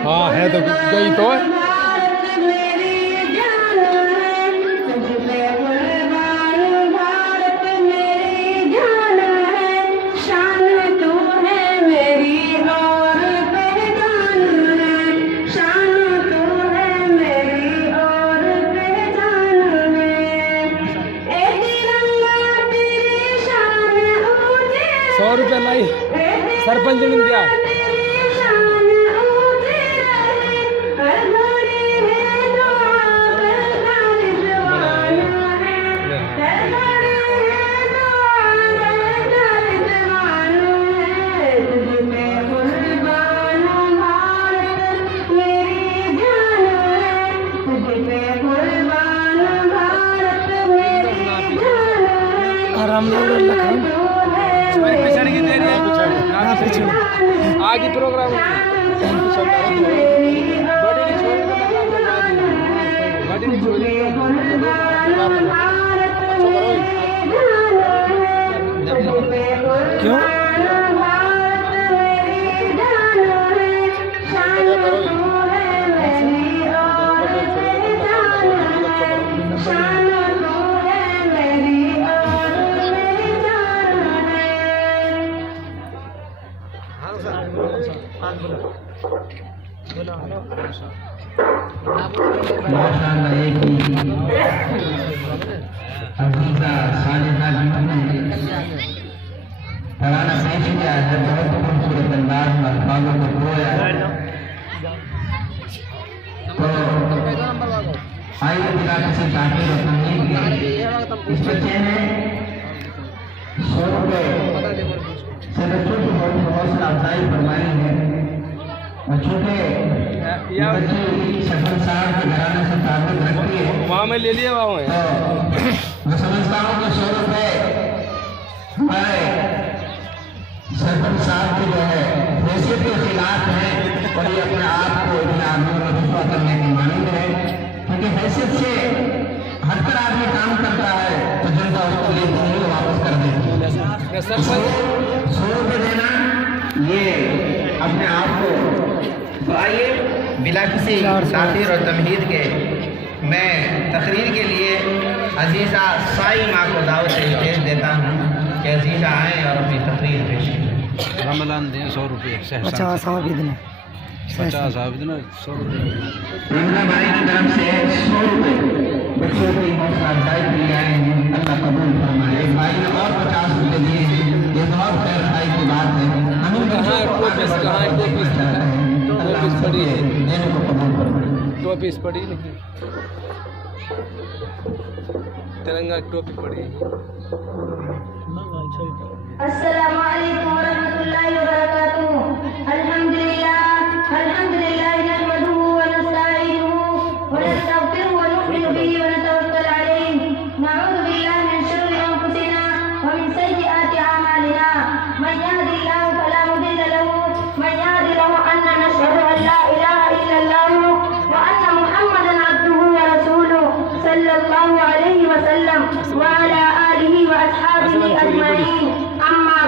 हाँ है तो गई तो है। ₹100 लाई सरपंच ने दिया। आगे प्रोग्राम क्यों तराना पेश किया है, बहुत खूबसूरत अंदाज में अल्फाजों को बोया है। तो आइए बिना किसी ताक़ीद और तमहीद के इस बच्चे ने ₹100 से बच्चों की बहुत हौसला अफजाई फरमाई है। और चूँकि बच्ची सफर साहब के घराने से ताल्लुक रखती है, वहाँ में ले लिया वहाँ में तो मैं समझता हूँ कि ₹100 हमारे सरपंच साहब की जो है हैसियत के खिलाफ है और ये अपने आप को इतने आदमी को रुस्वा करने की मानंद है, क्योंकि हैसियत से हटकर आदमी काम करता है तो जनता उसको ले दूंगी वापस कर देती है। ₹100 देना ये अपने आप को। तो आइए बिला किसी ताख़ीर और तमहीद के मैं तकरीर के लिए अजीज़ा साई माँ को दावत पेश देता हूँ कि अजीज़ा आए और अपनी तकरीर पेश करें। रमलान दें ₹100 50 आबिदना ₹100 रमला भाई की तरफ से ₹100 बच्चों की हौसला अफजाई के लिए आए हैं, अल्लाह कबूल फरमाए। एक भाई ने और ₹50 दिए हैं, ये बहुत खैर खाई की बात है। हम पड़ी है देने को कबूल फरमाए। टोपी पड़ी नहीं, तिरंगा टोपी पड़ी। अस्सलामु अलैकुम वरहमतुल्लाहि वबरकातुहू। अल्हम्दुलिल्लाह नहमदुहु व नस्तईनुहु व नस्तगफिरुहु व नु'मिनु बिही व नतवक्कलु अलैहि। नऊज़ु बिल्लाहि मिन शुर्रि अंफुसिना व मिन सय्यिआति अमालिना। मन यहदिल्लाहु फला मुदिल्ल लहु व मन यहदिल्लाहु अन्ना नशहदु अन ला इलाहा इल्लल्लाहु व अन्ना मुहम्मदन अब्दुहु व रसूलुहु सल्लल्लाहु अलैहि व सल्लम व अला आलिहि व अस्हाबिही अजमईन। अम्मा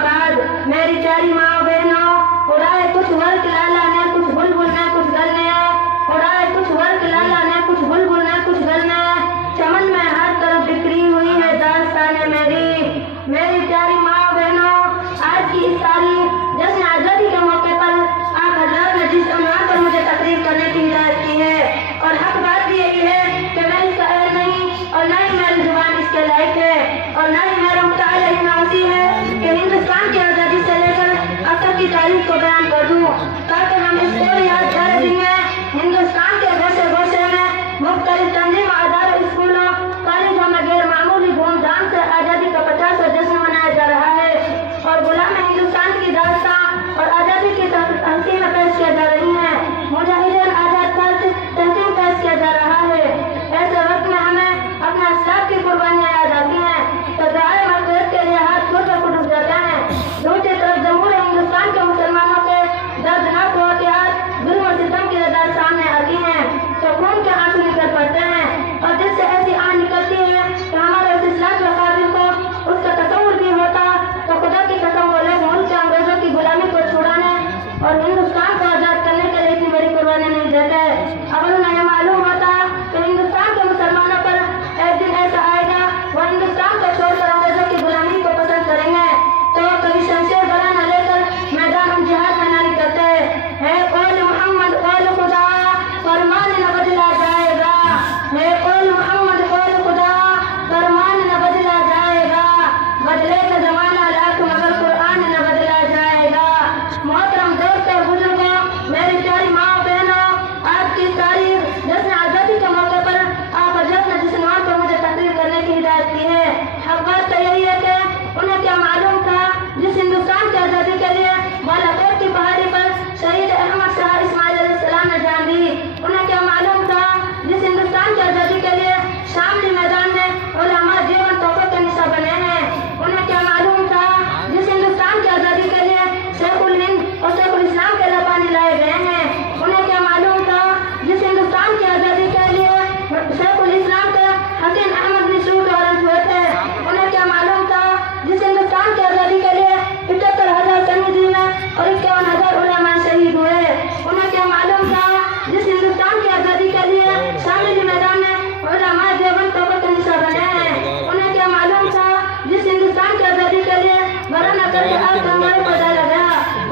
के हक का हमारे पता लगा,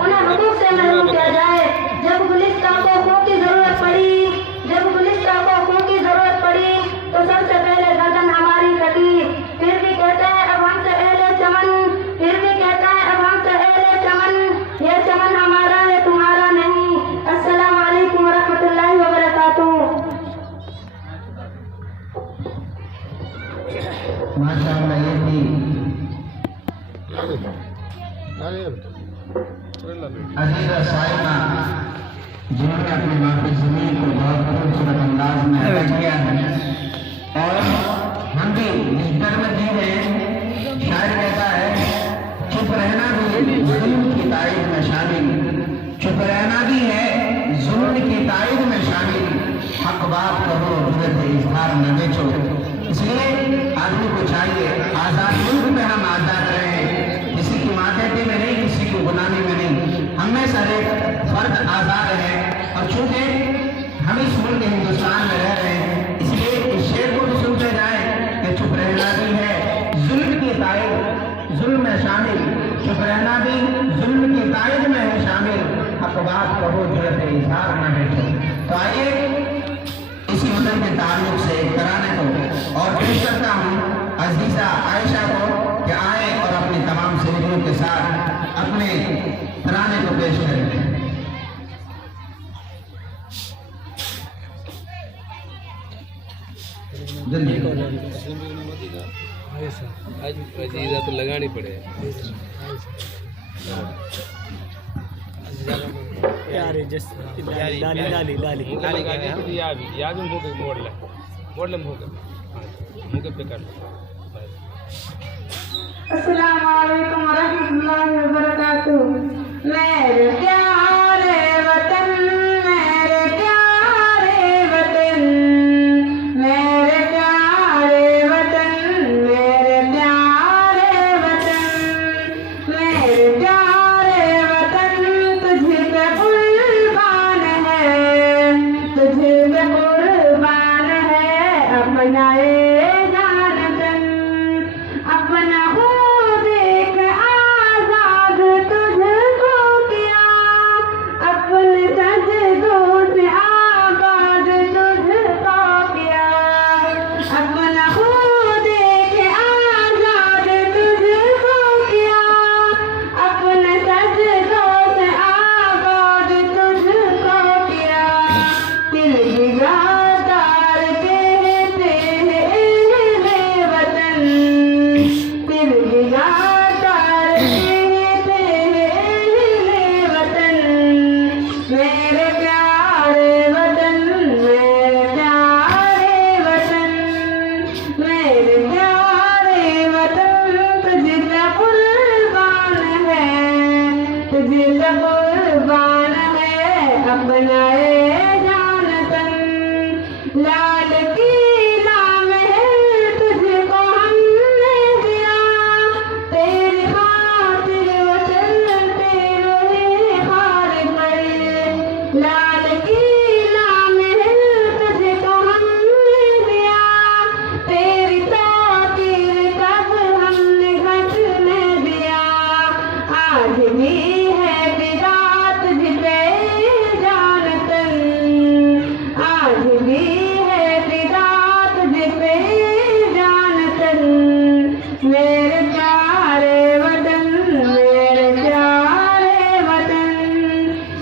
उन्हें हुकूक से महरूम किया जाए। जब गुलिस्तान को खून की जरूरत पड़ी, तो सबसे पहले गर्दन हमारी कटी। फिर भी कहता है अब हमसे अहले चमन, ये चमन हमारा है तुम्हारा नहीं। अस्सलाम वालेकुम रहमतुल्लाहि व बरकातुहू। माशाअल्लाह ये थी अजीजा साहिबा जिन्होंने अपनी माँ की ज़मीन को बहुत खूबसूरत अंदाज में अदा किया है। और हम भी इस डर में जी रहे हैं। शायर कहता है चुप रहना भी जुल्म की तारीफ में शामिल, चुप रहना भी है जुल्म की तारीफ में शामिल। हक बात कहो जरूरत इजहार न बेचो। इसलिए आदमी को चाहिए आज़ाद मुल्क में हम आज़ाद रहें, किसी की मातहती में नहीं, किसी की गुलामी में नहीं। हम में सर एक फर्द आज़ाद है। और चूंकि हम इस मुल्क हिंदुस्तान में रह रहे हैं, इसलिए इस शेर को भी सुनते जाए कि चुप रहना भी है जुल्म की तारीफ जुल्म में शामिल, चुप रहना भी जुल्म की तारीफ में है शामिल। हक बात कहो जरूरत इजहार न बेचो। तो आइए इसी वतन के ताल्लुक से कराने को और पेश करता हूँ अजीजा आयशा को कि आए और अपनी तमाम सहेलियों के साथ अपने तराने को पेश करें। जल्दी आज अजीजा तो लगानी पड़े यार जस्ट डाली याद मोड़ ले मुके पे कर। अस्सलाम वालेकुम रहमतुल्लाहि व बरकातुहू। मेरे प्यारे वतन, मेरे प्यारे वतन, मेरे प्यारे वतन, मेरे प्यारे वतन, मेरे प्यारे वतन, तुझे पे कुर्बान है, तुझे पे कुर्बान है अपना अपना हो देख आजाद तुझको किया, अपने सजदों से आबाद तुझको किया। अपना हो देख आजाद तुझको किया, अपने सजदों से आबाद तुझको किया। दिल बिगाड़दार कहते हैं अहले वतन, दिल बिगाड़दार कहते हैं अहले वतन। मेरे प्यारे वतन, मेरे प्यारे वतन, मेरे प्यारे वतन, तुझे पे कुर्बान है, तुझे पे कुर्बान है अपना जान तन। लाल किला महल तुझको हमने दिया, तेरी खातिर वो चलते रहे हार पर। लाल किला महल तुझको हमने दिया, तेरी ताकीर कब हमने घटने दिया। आज भी है बिदात तुझ पे जान तन, आज भी है बिदात तुझ पे जान तन। मेरे प्यारे वतन, मेरे प्यारे वतन,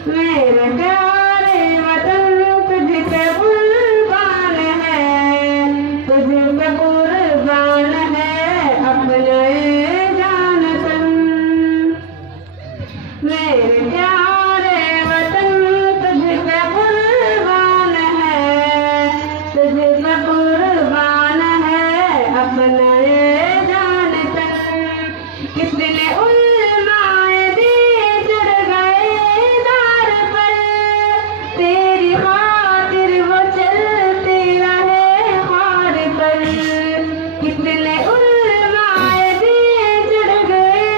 मेरे प्यारे वतन, तुझ पे कुर्बान है, तुझ पे कुर्बान है अपना जान तन। मेरे प्यारे वतन, तुझ पे कुर्बान है, तुझ पे कुर्बान है अपना जान तन। कितने उलमाए दे चढ़ गए दार पर, तेरी खातिर वो चलते रहे हार पर। कितने उलमाए दे चढ़ गए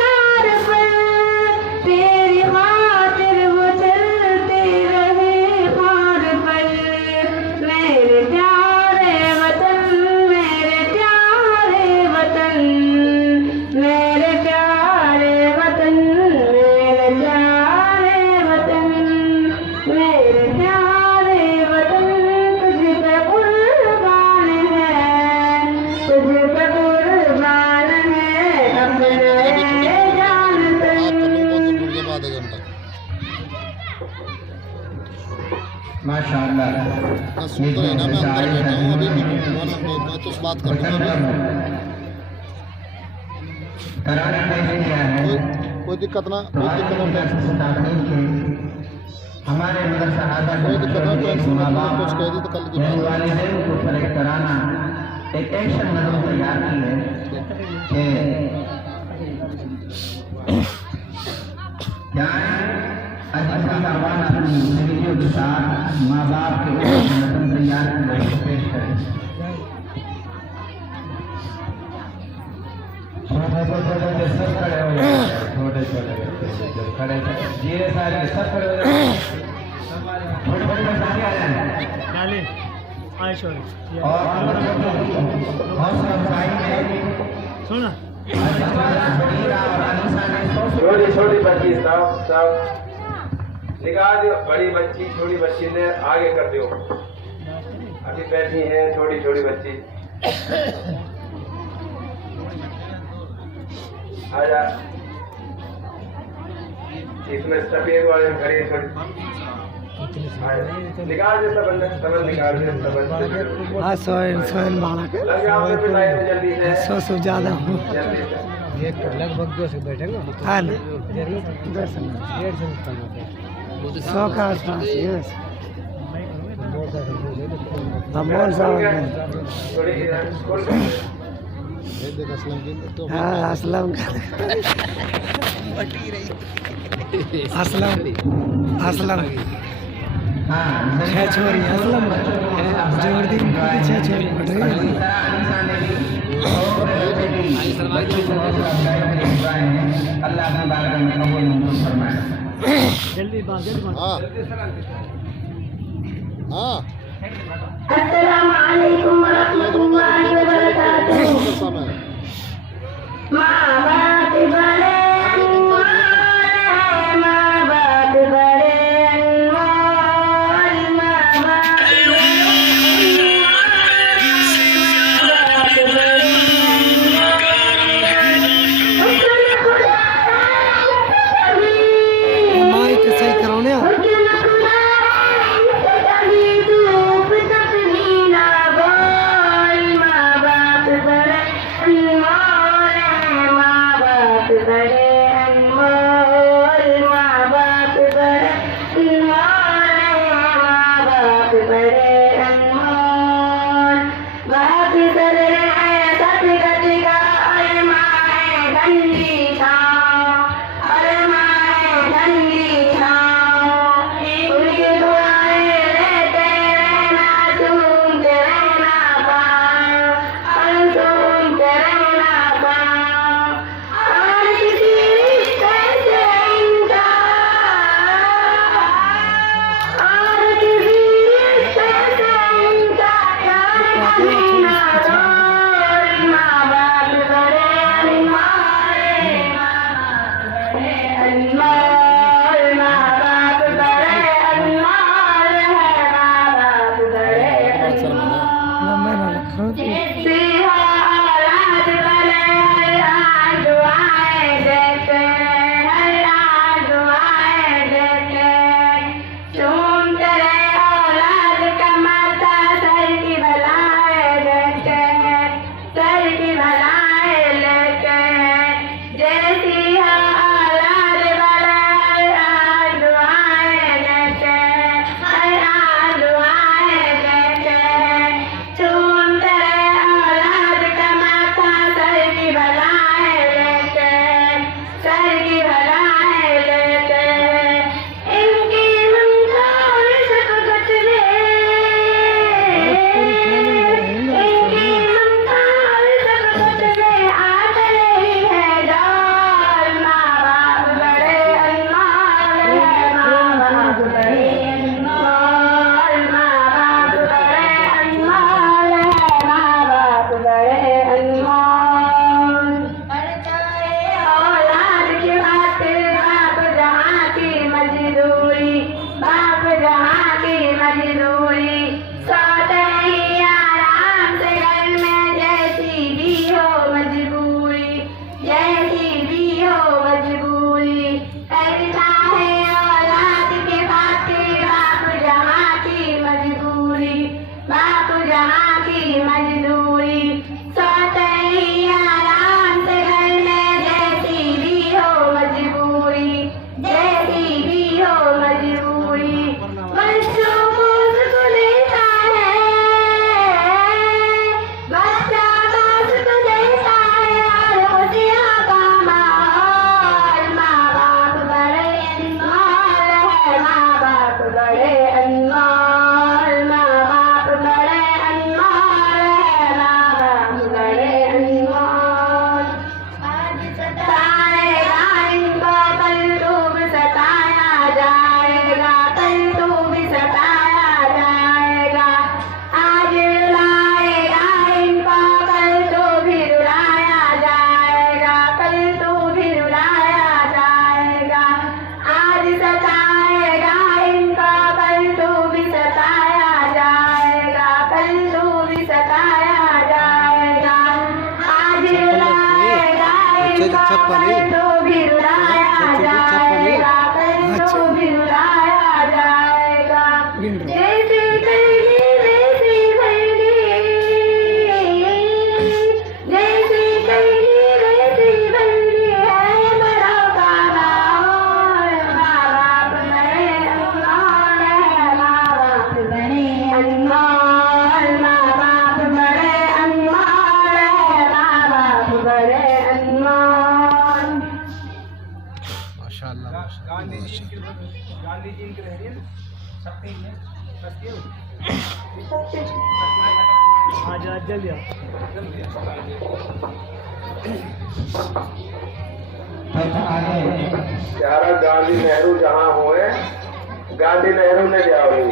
दार पर, तेरी माशाअल्लाह मैं सुन तो रहना, मैं अंदर बैठा हूँ अभी, मैं तो बात कर रहा हूँ। तराना पेश किया है कोई दिक्कत ना, कोई दिक्कत ना, हमारे मदरसा आदत कोई दिक्कत ना, टेंशन ना, कुछ कह दी तो कल की बात है। वालिदैन को फर्क कराना एक एक्शन नज़म तैयार की है कि क्या अजीज़ कारवान अपनी जिंदगियों के साथ माँ बाप के ऊपर नज़म तैयार की पेश करें। छोटे सब खड़े हो जाते, छोटे चले जाते, जब खड़े ये सारे सब खड़े हो जाते, छोटे छोटे सारे आ जाए डाले आए छोड़े और हौसला अफजाई में सुना छोटी छोटी बच्ची सब निकाल दो, बड़ी बच्ची छोटी बच्ची ने आगे कर दो। अभी बैठी है छोटी छोटी बच्ची, आजा इसमें सफेद वाले खड़े निकाल दे सबन निकाल दे सबन। हाँ सोहन बाला लग जाओ फिर लाइन में जल्दी से, सौ ज़्यादा हूँ जल्दी से। ये लगभग 200 बैठेगा। हाँ ना 100 का आसपास यस अमोल साहब थोड़ी खोल ये देख असलम की तो हाँ असलम असलम असलम छह छोरी असलम जोर दी 6 छोरी पड़ रही अल्लाह की बारगाह में कबूल मंजूर फरमाए। जल्दी बात हाँ हाँ अस्सलामु अलैकुम व रहमतुल्लाहि व बरकातुहू। समय माँ बाप बड़े अनमोल हैं, माँ बाप बड़े अनमोल, माँ बाप माइक सही करो ना माशाल्लाह गांधी जी की लहरियन शक्ति में शक्ति आज जल्दी यारा गांधी नेहरू जहाँ हुए गांधी नेहरू ने क्या हुई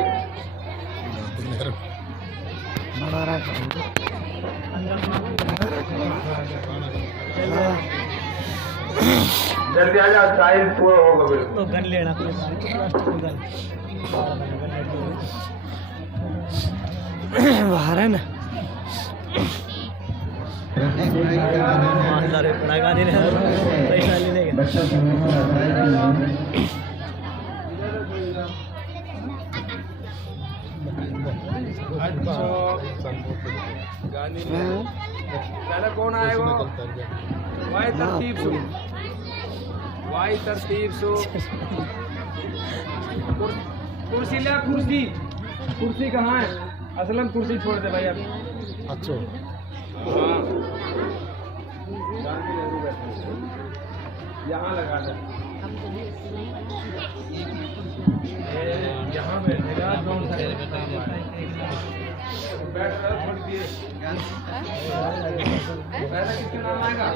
जल्दी आ जाओ टाइम पूरा होगा बिल्कुल तो गन लेना बाहर है ना लगा देने पैसा ले लेंगे गांधी पहले कौन आएगा वाई तरतीब सो कुर्सी ले कुर्सी कहाँ है असलम कुर्सी छोड़ दे भाई अब अच्छा हाँ यहाँ लगा दे यहाँ बैठेगा बैठ थोड़ी देर कितना नाम आएगा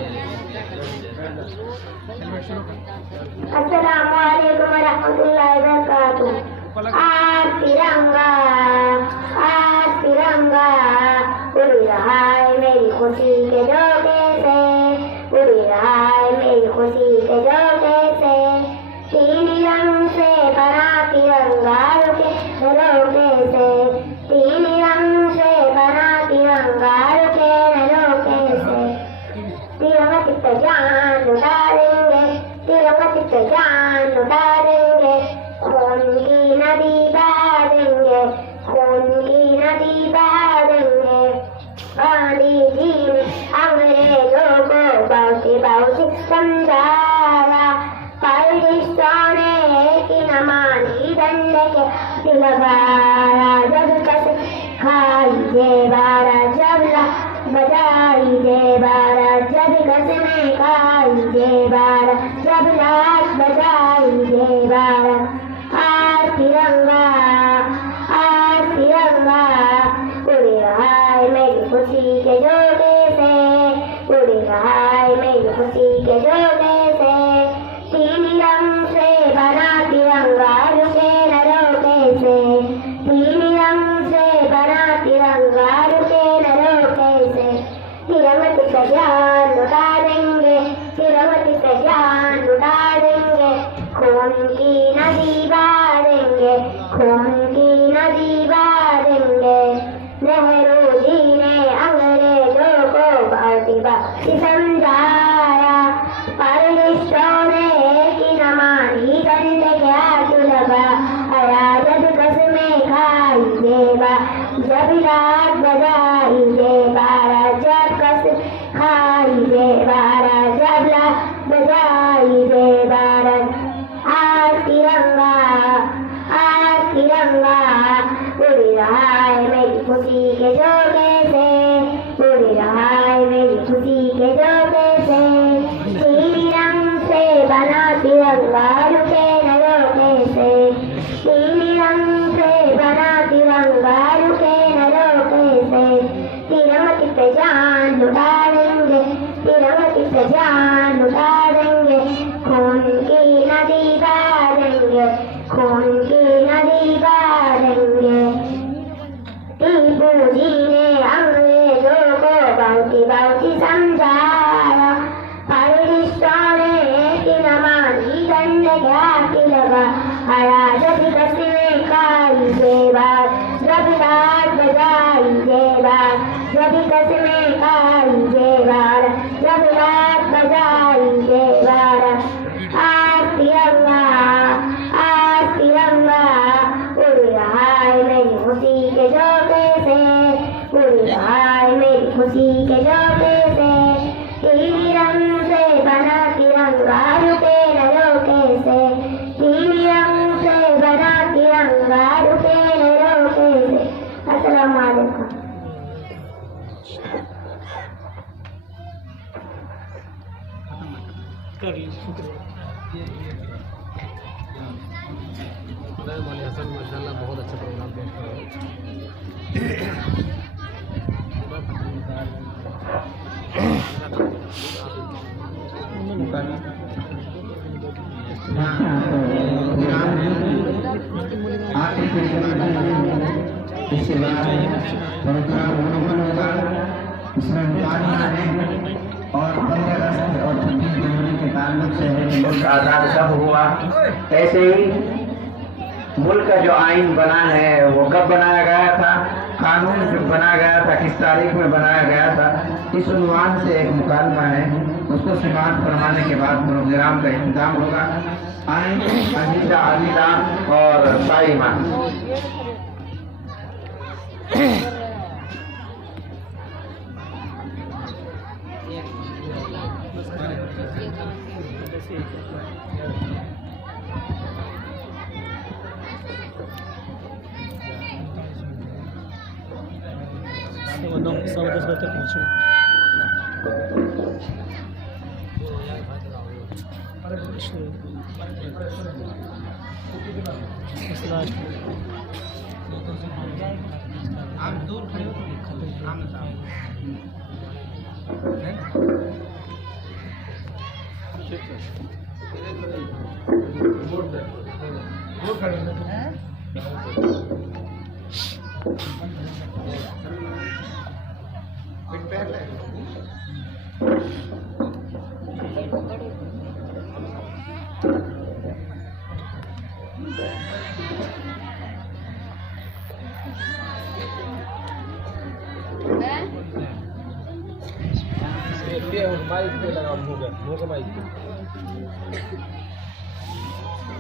अस्सलामु अलैकुम वरहमतुल्लाहि वबरकातुह। आज तिरंगा उड़ रहा है मेरी खुशी के झोंके से, उड़ रहा है मेरी खुशी के झोंके से। तीन रंग से बना तिरंगा रुके न रोके से, तीन रंग से बना तिरंगा रुके न रोके से। तिरंगा कित जान लुटा देंगे, तिरंगा कित जान लुटा देंगे। खून की नदी बहा देंगे, खून की नदी बहा देंगे। गांधी जी ने अंग्रेजों को बहुत समझाया, पाकिस्तान ने की न मानी दंड के दिलवाया। जब कस खाई जे बारा जबला बजाई जे बारा, जब कस में खाई जे बारा जबला बजाई जे बारा। आज तिरंगा उड़ रहा है मेरी खुशी के झोंके से, उड़ रहा है मेरी खुशी के झोंके से। तीन रंग से बना तिरंगा रुके न रोके से, तीन रंग से बना तिरंगा रुके न रोके से। तिरंगा कित जान लुटा देंगे, तिरंगा कित जान लुटा देंगे। खून की नदी बहा देंगे, खून की नदी बहा देंगे। नेहरू जी ने अंग्रेजों को भारती समझाया, पाकिस्तान ने की न मानी दंड के हाथ लगाया। जब कसमें खाई जे बारा, जब रात बजाई जे बारा, जब कस खाई जे बारा, जब रात बजाई जे बारा। आज तिरंगा उड़ रहा है मेरी खुशी के झोंके से, उड़ रहा है मेरी खुशी के झोंके से। तीन रंग से बना तिरंगा रुके न रोके से, तीन रंग से बना तिरंगा रुके न रोके से। तिरंगा कित जान लुटा देंगे, तिरंगा कित जान लुटा देंगे। खून की नदी बहा देंगे, खून की नदी बहा देंगे। टीपू जी ने अंग्रेजों को बहुत समझाया, पाकिस्तान ने की न मानी दंड के हाथ लगाया। जब कसमें खाई जे बार, जब रात बजाई जे बार, जब कसमें खाई जे बार, जब रात बजाई जे बार। आज तिरंगा उड़ रहा है मेरी खुशी के झोंके से, उड़ रहा है मेरी खुशी के झोंके से। तीन रंग से बना तिरंगा रुके न रोके से, तीन रंग से बना तिरंगा रुके न रोके से। अस्सलाम वालेकुम। कर ली इसके बाद प्रोग्राम होगा, इसमें और 15 अगस्त और 26 जनवरी के ताल्लुक से मुल्क आज़ाद कब हुआ, ऐसे ही मुल्क का जो आइन बना है वो कब बनाया गया था, कानून जो बनाया गया था किस तारीख में बनाया गया था, इस उन्वान से एक मुकालमा है, उसको समाप्त फरमाने के बाद प्रोग्राम का इंतजाम होगा। आइन अजीजा आदिला और साइमा सवा 10 बजे तक पहुँचे। आप दूर खड़े हो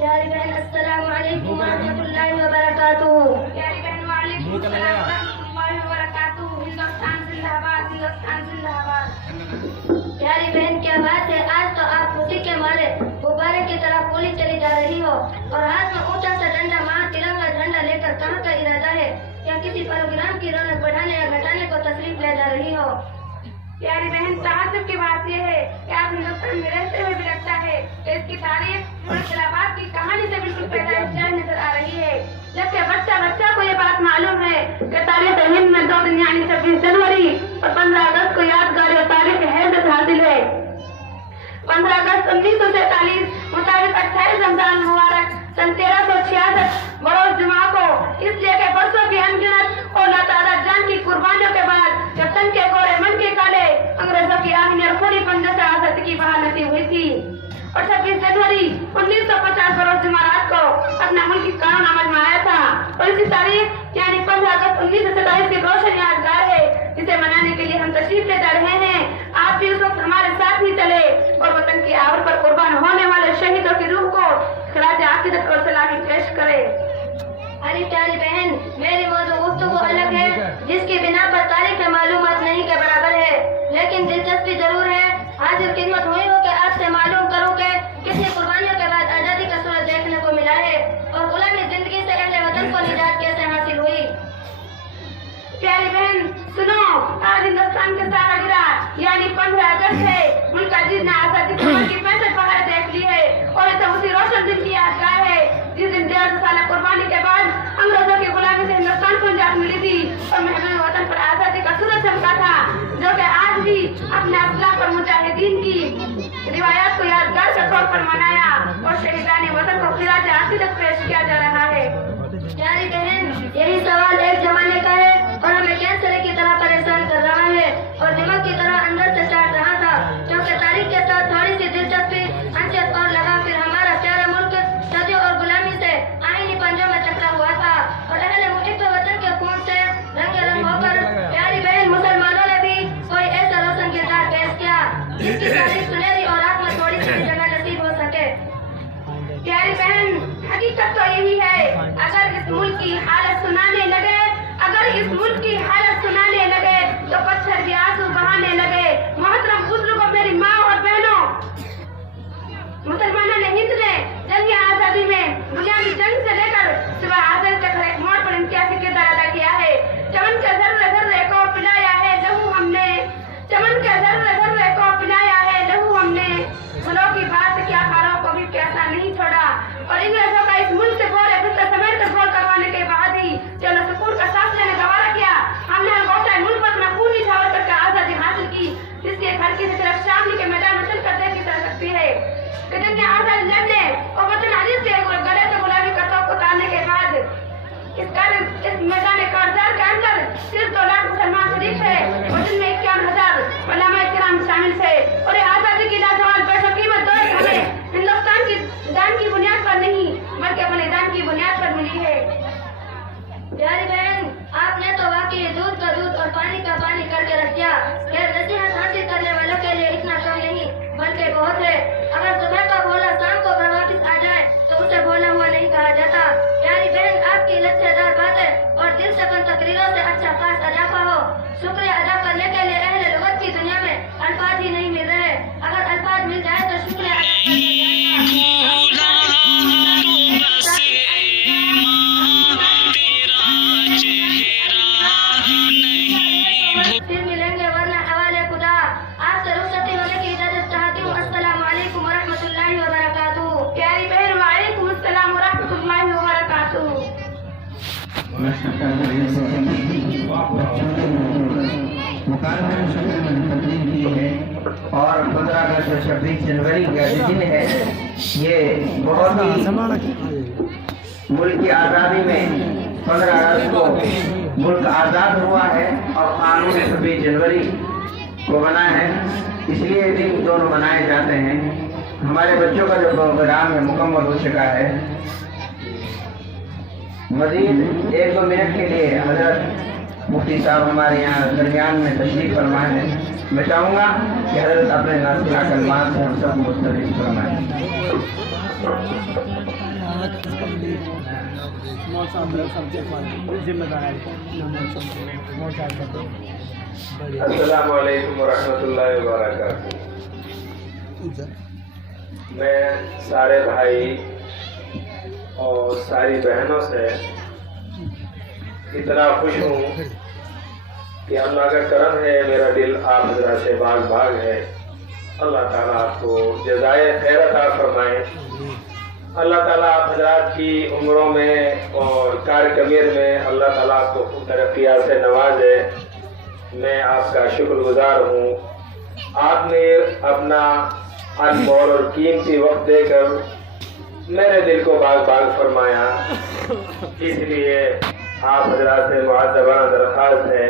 प्यारी बहन अस्सलाम वालेकुम व रहमतुल्लाहि व बरकातुहू। प्यारी बहन वालेकुम अस्सलाम व रहमतुल्लाहि व बरकातुहू। हिंदुस्तान जिंदाबाद, हिंदुस्तान जिंदाबाद। प्यारी बहन क्या बात है, आज तो आप खुशी के मारे गुब्बारे की तरह गोली चली जा रही हो और हाथ में ऊंचा सा डंडा महा तिरंगा झंडा लेकर कहाँ का इरादा है? क्या किसी प्रोग्राम की रौनक बढ़ाने या घटाने को तशरीफ ले जा रही हो? प्यारी बहन ताज्जुब की बात यह है कि आप हिंदुस्तान में रहते हुए भी लगता है कि इसकी तारीफ खिलाफत की कहानी से बिल्कुल पैदाइश नजर आ रही है, जबकि बच्चा को ये बात मालूम है कि तारीख हिंद में 2 दिन यानी 26 जनवरी और 15 अगस्त को यादगार और तारीख हैदत हासिल है। 15 अगस्त 1947 मुताबिक 28 रमजान मुबारक सन 1366 बरोज जुमा को, इसलिए के बरसों की अनगिनत और लातादाद जान की कुर्बानियों के बाद जब तन के गोरे मन के काले अंग्रेजों की आखिरी और पूरी पंजा से आजादी की बहार नसीब हुई थी और 26 जनवरी 1950 बरोज जुमारात को अपना मुल्की कानून अमल में आया था और इसी तारीख यानी 15 अगस्त 1927 की रोशन यादगार है, जिसे मनाने के लिए हम तशरीफ ले जा रहे हैं। आप भी उस वक्त हमारे साथ ही चले और वतन की आवर पर कुर्बान होने वाले शहीदों की रूह को खिराज अकीदत और सलामी पेश करे। अरे प्यारी बहन, मेरी मौजूद गुफ्तगू अलग है, जिसकी बिना पर तारीख मालूमात नहीं के बराबर है, लेकिन दिलचस्पी जरूर है। हाजिर खिदमत हुई हो कि आपसे मालूम करूं कि कितनी कुर्बानियों के बाद आजादी का सूरज देखने को मिला है और गुलामी जिंदगी से अहले वतन को निजात कैसे हासिल हुई। प्यारी बहन सुनो, आज हिंदुस्तान के सारा गिरा यानी 15 अगस्त है। मुल्क अजीज ने आजादी की 65 पहाड़ देख ली है और ये तो उसी रोशन दिन की यादगार है जिस दिन 150 साल कुर्बानी के बाद अंग्रेजों की गुलामी से हिंदुस्तान को निजात मिली थी और महबूब वतन पर आजादी का सूरज चमका था, जो कि आज भी अपने अफलाक और मुजाहिदीन की रिवायात को यादगार के तौर पर मनाया और शहीदान वतन को खिराज अकीदत पेश किया जा रहा है। प्यारी बहन, यही सवाल एक जमाने का है और हमें कैंसर की तरह परेशान कर रहा है और दिमाग की तरह अंदर से चाट रहा था, क्योंकि तारीख के साथ थोड़ी सी दिलचस्पी अंचत और लगा फिर हमारा प्यारा मुल्क सदियों और गुलामी से आईनी पंजों में चकरा हुआ था और अहले मुहिब वतन के खून से रंग होकर प्यारी बहन मुसलमानों ने भी कोई ऐसा रोशन किरदार पेश किया जिसकी तारीख सुनहरी और आँख में थोड़ी सी जगह नसीब हो सके। प्यारी बहन, हकीकत तो यही है, अगर इस मुल्क की हालत सुनाने लगे तो पत्थर भी आंसू बहाने लगे। मोहतरम बुजुर्गों, मेरी माँ और बहनों, मुसलमानों ने हिंद में जंग आजादी में गुलामी जंग से लेकर सुबह आजादी तक हर एक मोड़ पर इम्तियाजी किरदार अदा किया है। चमन के जर्रे जर्रे को पिलाया है लहू हमने, चमन के जर्रे जर्रे को पिलाया है लहू हमने, गुलों की बात क्या खारों को भी प्यासा नहीं छोड़ा और इंग्लिशों का इस मुल्क से गोरे बिस्तर समेट कर गोल करवाने के बाद ही चलो सुकून का प्यारी बहन, आपने तो वाकई दूध का दूध और पानी का पानी करके रख दिया। खैर, नसीहत हासिल करने वालों के लिए इतना कम नहीं बल्कि बहुत है। अगर सुबह का भोला शाम को घर वापिस आ जाए तो उसे भोला हुआ नहीं कहा जाता। प्यारी बहन, आपकी लच्छेदार बातें और दिल सकन तकरीरों से अच्छा खास अजाफा हो। शुक्रिया अदा करने के लिए अहले लुगत की दुनिया में अल्फाज ही नहीं मिल रहे। अगर अल्फाज मिल जाए तो शुक्रिया अदा फिर मिलेंगे वरना हवाले खुदा। आपसे रुखसती होने की इजाजत चाहती हूँ। अस्सलाम वालेकुम वरहमतुल्लाहि वबरकातुहू। प्यारी बहन, वालेकुम अस्सलाम वरहमतुल्लाहि वबरकातुहू। और 15 अगस्त और 26 जनवरी का जो दिन है, ये बहुत ही मुल्क की आज़ादी में 15 अगस्त को मुल्क आज़ाद हुआ है और कानून 26 जनवरी को बना है, इसलिए ये दिन दोनों मनाए जाते हैं। हमारे बच्चों का जो प्रोग्राम है मुकम्मल हो चुका है। मजीद 1-2 मिनट के लिए हजरत मुफ्ती साहब हमारे यहाँ दरमियान में तशरीफ फरमाए हैं। मैं चाहूँगा कि हजरत अपने नासिरा कलमात से हम सब मुस्तफ़िज़ फरमाएं। अस्सलामु अलैकुम वरहमतुल्लाहि वबरकातुहू। मैं सारे भाई और सारी बहनों से इतना खुश हूँ कि अल्लाह का करम है, मेरा दिल आप हज़रात से बाग बाग है। अल्लाह ताला आपको जज़ाए खैर अता फरमाए। अल्लाह ताला आप हज़रात की उम्रों में और कार कबीर में अल्लाह ताला आपको खूब तरक्कियात से नवाजे। मैं आपका शुक्रगुजार हूँ। आपने अपना अनमोल और कीमती वक्त देकर मेरे दिल को बाग बाग फरमाया। इसलिए आप हज़रात से मुअद्दबाना दरख्वास्त है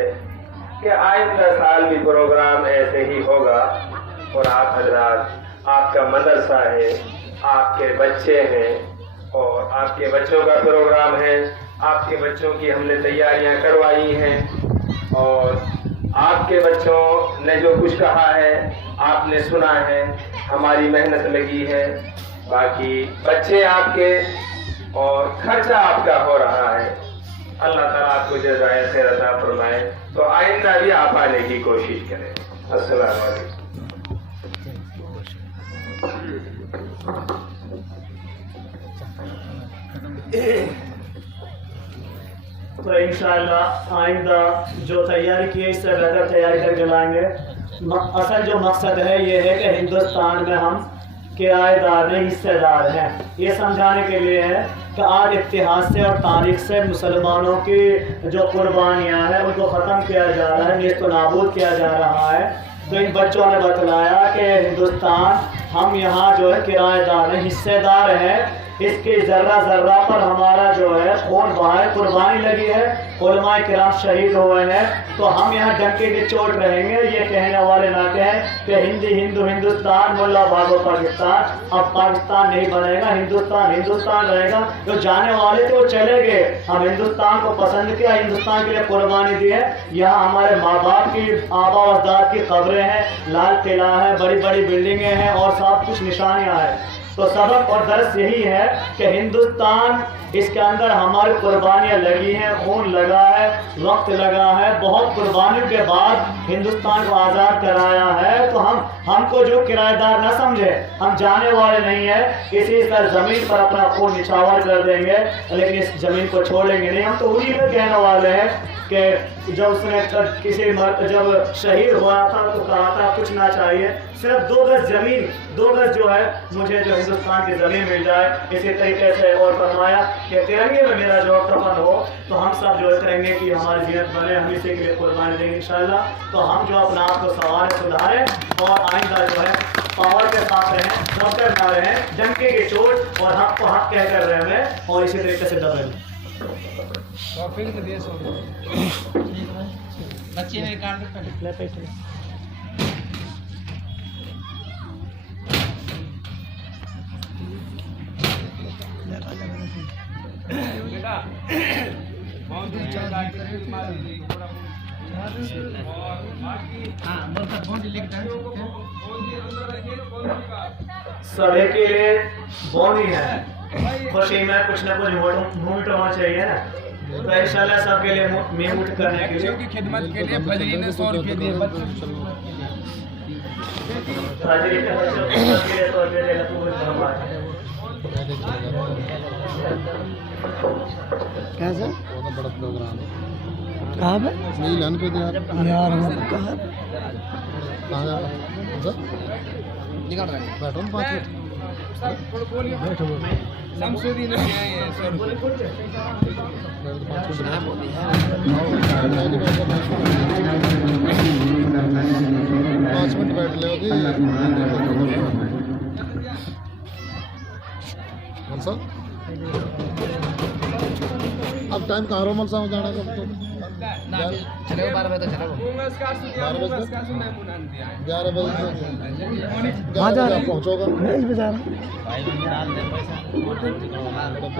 कि आइंदा साल भी प्रोग्राम ऐसे ही होगा और आप हज़रात, आपका मदरसा है, आपके बच्चे हैं और आपके बच्चों का प्रोग्राम है। आपके बच्चों की हमने तैयारियां करवाई हैं और आपके बच्चों ने जो कुछ कहा है आपने सुना है, हमारी मेहनत लगी है। बाकी बच्चे आपके और खर्चा आपका हो रहा है। अल्लाह ताला आपको जज़ाए खैर अता फरमाए। तो आइंदा भी आप आने की कोशिश करें। अस्सलाम वालेकुम। तो इंशाअल्लाह आइंदा जो तैयारी की है इससे बेहतर तैयारी करके लाएंगे। असल जो मकसद है ये है कि हिंदुस्तान में हम किराएदार नहीं हिस्सेदार हैं। ये समझाने के लिए है कि आज इतिहास से और तारीख से मुसलमानों की जो कुर्बानियाँ हैं उनको ख़त्म किया जा रहा है, नेस्त नाबूद किया जा रहा है। तो इन बच्चों ने बतलाया कि हिंदुस्तान हम यहाँ जो है किराएदार हैं, हिस्सेदार हैं। इसके ज़र्रा ज़र्रा पर हमारा जो है खून बहा है, कुर्बानी लगी है, उलमाए किराम शहीद हुए हैं। तो हम यहाँ डंके की चोट रहेंगे। ये कहने वाले नाते हैं कि हिंदी हिंदू हिंदुस्तान, मुल्ला भागो पाकिस्तान। अब पाकिस्तान नहीं बनेगा, हिंदुस्तान हिंदुस्तान रहेगा। जो जाने वाले थे वो चले गए। हम हिंदुस्तान को पसंद किया, हिंदुस्तान के लिए कुर्बानी दी है। यहाँ हमारे माँ बाप की, आबा अजदाद की कब्रें हैं, लाल किला है, बड़ी बड़ी बिल्डिंगें हैं और सब कुछ निशानियाँ हैं। तो सबक और दर्स यही है कि हिंदुस्तान, इसके अंदर हमारी कुर्बानियाँ लगी हैं, खून लगा है, वक्त लगा है। बहुत कुर्बानियों के बाद हिंदुस्तान को आज़ाद कराया है। तो हमको जो किराएदार न समझे, हम जाने वाले नहीं हैं। इसी ज़मीन पर अपना खून निछावर कर देंगे, लेकिन इस ज़मीन को छोड़ेंगे नहीं। हम तो उन्हीं में कहने वाले हैं कि जब उसने जब शहीद हुआ था तो कहा था कुछ ना चाहिए, सिर्फ 2 गज ज़मीन, 2 गज जो है मुझे जो हिंदुस्तान की ज़मीन मिल जाए। इसी तरीके से और फरमाया कि तिरंगे में मेरा जो कफन हो तो हम सब जो है तिरंगे की हमारी जीनत बने, हम इसी के लिए कुर्बानी देंगे इंशाअल्लाह। तो हम जो अपना आप को सवार सुधारें और आइंदा जो है पावर के साथ रहें, डॉक्टर ना रहें, डंके की चोट और हक को हक कहकर रहें और इसी तरीके से दबें। बच्चे ने कार्ड सभी के लिए बोनी है, खुशी में कुछ न कुछ मूवमेंट होना चाहिए ना, तो इंशाल्लाह सबके लिए मूवमेंट करने के लिए खिदमत के लिए बजरी ने 100 रुपये दिए हाजिरी के बच्चों के लिए 100 रुपये देना पूरे भरमाए। कैसे बहुत बड़ा प्रोग्राम है। कहाँ पे नील पे दिया यार वो कहाँ कहाँ जा सर निकाल रहे हैं बैठो 5 मिनट बैठो शमसुद्दीन ने दिए हैं 100 रुपये 5 मिनट बैठ ले सर अब टाइम कहाँ रोमल साहब जाना कब तो चले 12 बजे तक चले 12 बजे 11 बजे वहाँ जा रहे हैं। पहुँचोगा नहीं बजा रहा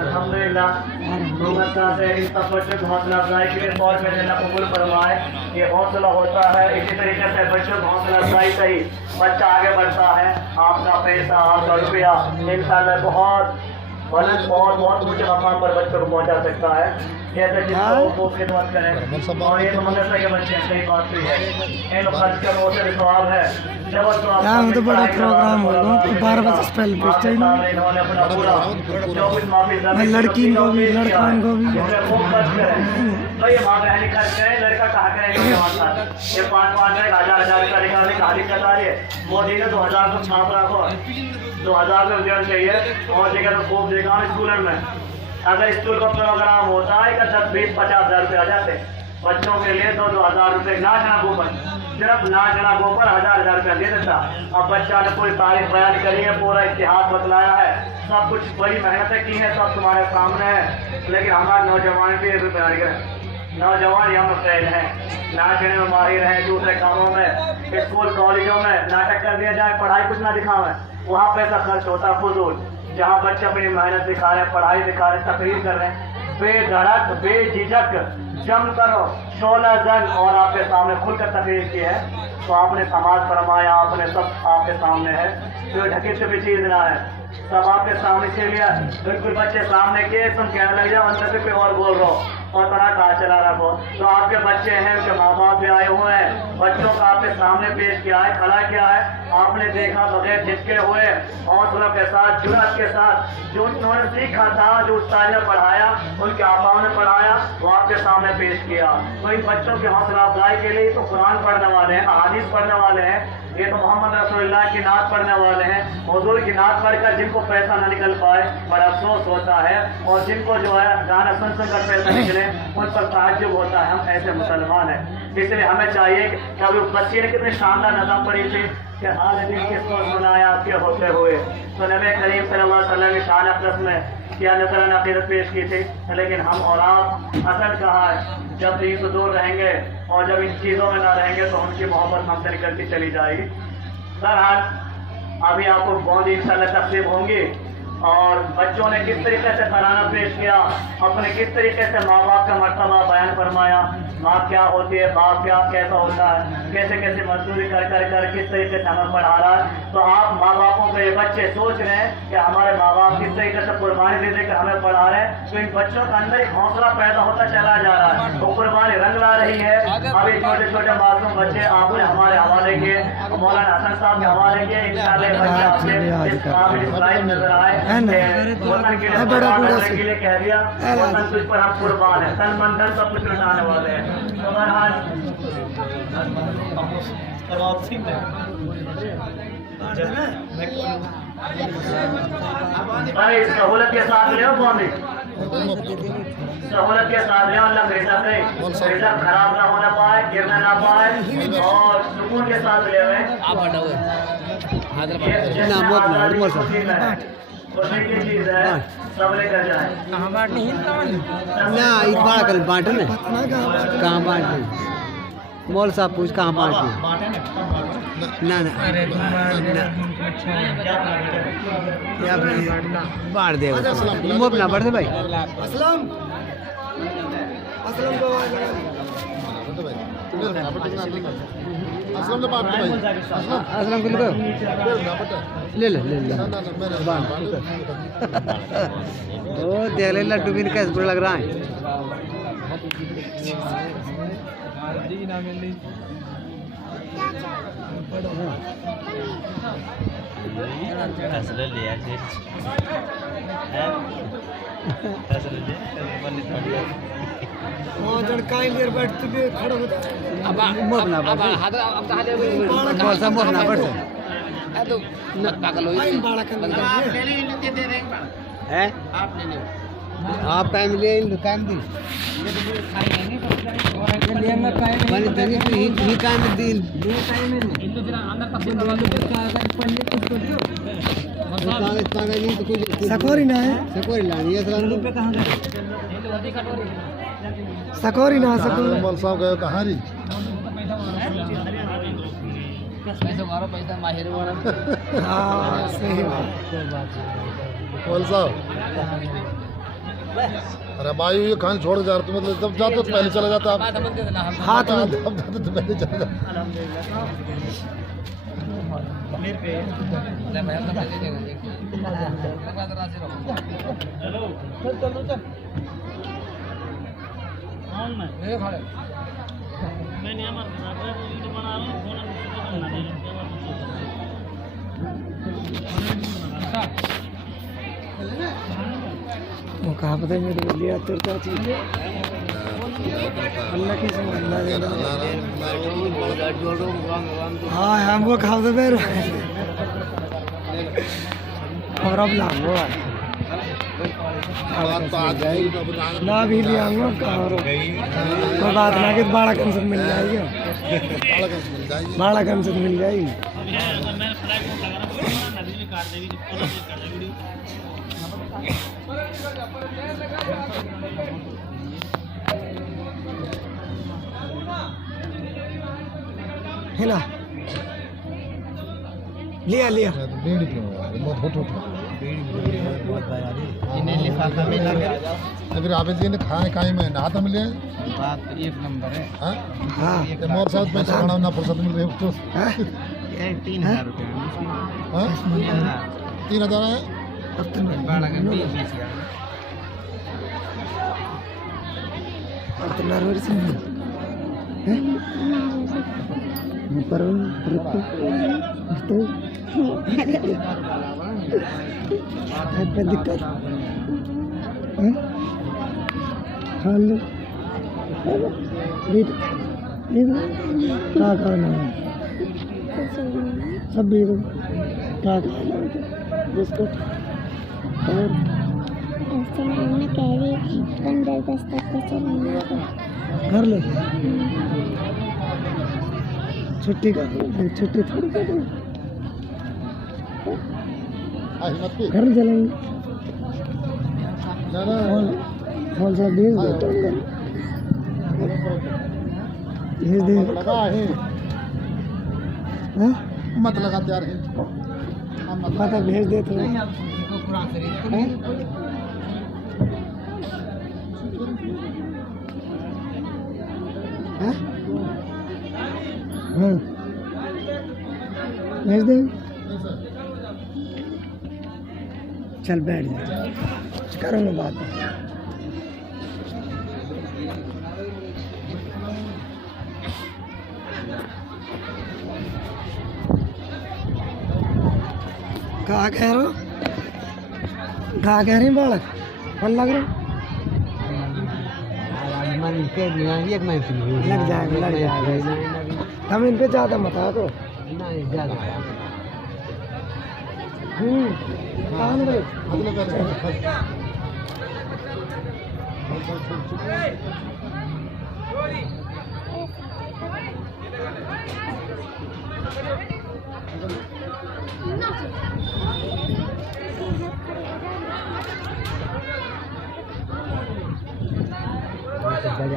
अल्हम्दुलिल्लाह मोहम्मद साहब से इस सफर से हौसला अफजाई के लिए बहुत मेरे अल्लाह कबूल फरमाए। ये हौसला होता है, इसी तरीके से बच्चों को हौसला अफजाई से ही बच्चा आगे बढ़ता है। आपका पैसा, आपका रुपया इंशाल्लाह बहुत बहुत ऊंचे मकाम पर बच्चों को पहुंचा सकता है। जैसे जिसको वो खिदमत करें, और ये तो मदरसा के बच्चे हैं, सही बात भी है, इन खर्च का वो से सवाब है। जब यहाँ तो बड़ा प्रोग्राम होगा 12 बजे से पहले भेजते ही नहीं। इन्होंने अपना पूरा जो कुछ माफी मैं लड़की को भी लड़का को भी खूब खर्च करें। तो ये माँ बहनी खर्च करें, लड़का कहा करेंगे ये 5-5 1000 रुपया निकालने का दिक्कत आ रही है। मोदी ने 2000 को छाप रखो, 2000 में रिजल्ट चाहिए और जगह तो खूब देखा स्कूल में। अगर स्कूल का प्रोग्राम होता है का 10-20-50 हज़ार रुपये आ जाते बच्चों के लिए, तो 2000 रुपये नाचना गोपर, सिर्फ नाचना गोपर 1000 रुपया दे देता। अब बच्चा ने पूरी तारीफ बयान करी है, पूरा इतिहास बतलाया है, सब कुछ बड़ी मेहनतें की हैं, सब तुम्हारे सामने है। लेकिन हमारे नौजवान भी बयान करें, नौजवान यहाँ फेल हैं, नाचने में माहिर हैं, दूसरे कामों में, स्कूल कॉलेजों में नाटक कर दिया जाए, पढ़ाई कुछ ना दिखावें, वहाँ पैसा खर्च होता है फजूल। जहाँ बच्चे अपनी मेहनत दिखा रहे हैं, पढ़ाई दिखा रहे हैं, तकरीर कर रहे हैं, बेधड़क बेझिझक जम करो 16 जन और आपके सामने खुलकर तकरीर की है, तो आपने समाज फरमाया, आपने सब आपके सामने है, तो ढकी से भी चीज ना है, सब आपके सामने से लिया। बिल्कुल बच्चे सामने किए, तुम कहने लग जाओ अंदर से कोई और बोल रहे हो और तरह कहा चला रखो। तो आपके बच्चे हैं, उनके माँ बाप भी आए हुए हैं, बच्चों का आपके सामने पेश किया है, खड़ा किया है, आपने देखा बगैर झिझके हुए हौसलों के साथ, जुर्रत के साथ, जो उन्होंने सीखा था, जो उस्ताद ने पढ़ाया, उनके आपाओं ने पढ़ाया, वो आपके सामने पेश किया। तो इन बच्चों की हौसला अफजाई के लिए तो कुरान पढ़ने वाले हैं, अहादीस पढ़ने वाले हैं, ये तो मोहम्मद रसूलुल्लाह की नात पढ़ने वाले हैं। हुजूर की नात पढ़कर जिनको पैसा न निकल पाए बड़ा अफसोस होता है, और जिनको जो है गाना सुन सुनकर पैसा निकले उन पर ताज्जुब होता है। हम ऐसे मुसलमान हैं, इसलिए हमें चाहिए कि अभी बच्चे ने कितनी शानदार नज़म पढ़ी थी कि हाल दिल किसको सुनाया आपके होते हुए। तो नबी करीम सल्लल्लाहु अलैहि वसल्लम की शान अक़दस में क्या नजर अक़ीदत पेश की थी, लेकिन हम और आप असल कहा है, जब दीन से दूर रहेंगे और जब इन चीज़ों में ना रहेंगे तो उनकी मोहब्बत हमसे निकलती चली जाएगी। बहरहाल अभी आपको बहुत इंशाल्लाह तकलीफ होंगी, और बच्चों ने किस तरीके से तराना पेश किया, अपने किस तरीके से माँ बाप का मर्तबा बयान फरमाया, माँ क्या होती है, बाप क्या कैसा होता है, कैसे कैसे मजदूरी कर कर कर किस तरीके से हमें पढ़ा रहा है। तो आप माँ बापों के बच्चे सोच रहे हैं कि हमारे माँ बाप किस तरीके से कुर्बानी दे देकर हमें पढ़ा रहे हैं, तो इन बच्चों के अंदर एक हौसला पैदा होता चला जा रहा है, वो कुर्बानी रंग ला रही है। अभी छोटे छोटे मासूम बच्चे आपने हमारे हवाले किए, मौलाना हसन साहब के हवाले किए, इंशाअल्लाह बच्चे आपसे इस काबिल इस्लाम नजर आए, वतन के लिए कह दिया, वतन तुझ पर हम कुर्बान है, तन मन धन सब कुछ लुटाने वाले हैं। तो बहरहाल भाई सहूलत के साथ ले बॉम्बे, सहूलत के साथ ले, अल्लाह रिज़्क़ दे, रिज़्क़ खराब ना होना पाए, गिरना ना पाए, और सुकून के साथ ले हुए खुशी की चीज है, सब लेकर जाए। ना इस बार कल बांटे ना, कहाँ बांटे, मौल साहब पूछ कहाँ बांटे, ना ना या बाढ़ दे, मुँह अपना बढ़ दे भाई। असलम को आवाज लगा असलम ने बात भाई असलम को ले ले ले ले ओ देख ले लड्डू भी कैसे बुरा लग रहा है जड़का लेर बैठ तुझे खड़ा होता अब मोरना बोल सा मोरना पड़ तो पागल हो आई बाड़ा कर है आप टाइम ले टाइम दी मैंने तरी ही टाइम दी सकोरी ना है सकोरी लानी है पे कहाँ गए सकोरी ना सकोरी मौल साहब गए कहाँ री पैसा माहिर वाला हाँ सही बात मौल साहब अरे भाई ये खान छोड़ जा रहा मतलब जब जाते तो पहले चला जाता आप हाथ में अब जाते तो पहले चला जाता वो कहाँ पता है मेरे को लिया तुरता चीज अल्लाह की समझ अल्लाह दे हाँ हम वो खाओ तो फिर और अब लाऊंगा ना भी ले आऊँगा और कोई बात ना कि बाड़ा कम से मिल जाएगी बाड़ा कम से मिल जाएगी है ना लिया लिया बीड़ी क्यों बहुत होट होट फिर आप जी ने खाने काई में ना तो मिले बात एक नंबर है हाँ हाँ मोर साथ पैसा खाना ना फुर्सत मिल रही तो हाँ? 3000 रुपये हाँ 3000 है अब तो नहीं अब तो नरवर से नहीं हैं पर रुको तो है पे दिक्कत हैं खा लो भी का ना सब भी का बिस्कुट और मम्मी कह रही 15-10 तक का चलेंगे कर ले छुट्टी कर छुट्टी थोड़ी कर दो हिम्मत की घर चलेंगे ना ना फॉल सा भेज दो भेज दे लगा है हाँ मत लगा तैयार है पता भेज दे तो हैं? हाँ? हाँ भेज दे चल बैठ जा करो ना बात कहा कह रहे हो कहा कह रही बालक फल लग रहा लग जाएगा हम इन पे ज़्यादा मत आ तो कान भाई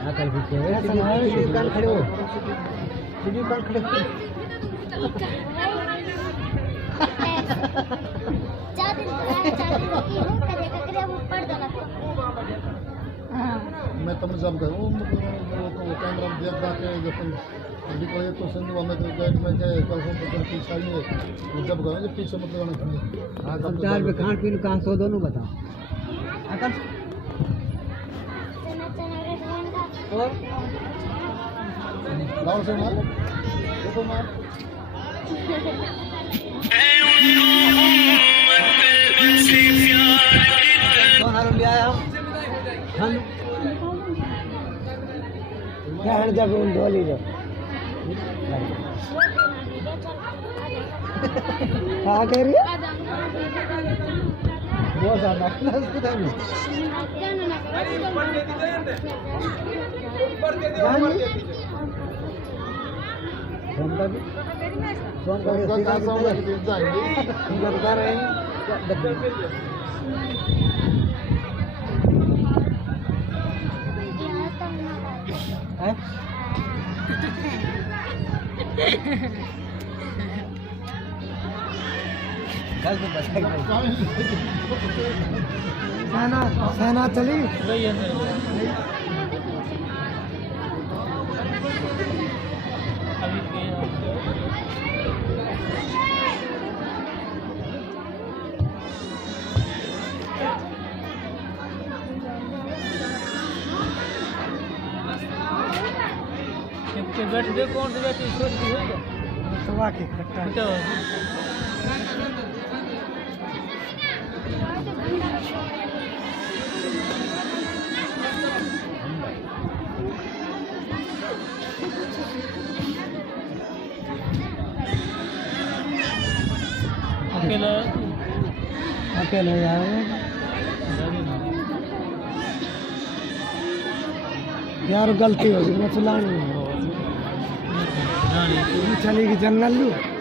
अकल दुकान खड़े हो दुकान खड़े मैं तमन जब गए वो कैमरा में देख के जब अभी कोई तो संग में तो गाइड में के टेलीफोन पर पीछे आइए जब गए जो पीछे मतलब आने खड़े हां अब चार पे खान पीन कहां सो दोनों बताओ और लाओ से मार देखो मार कौन हाल ले आया हम क्या हर जगह उन ढोली जो क्या कह रही है वो ज्यादा क्लास के टाइम में बता रहे हैं सहना चली बैठ दे कौन से बैठे छोड़ दी हो गया तो वाकई खट्टा अकेले यार गलती होगी मैं चलानी चलेगी जंगल लू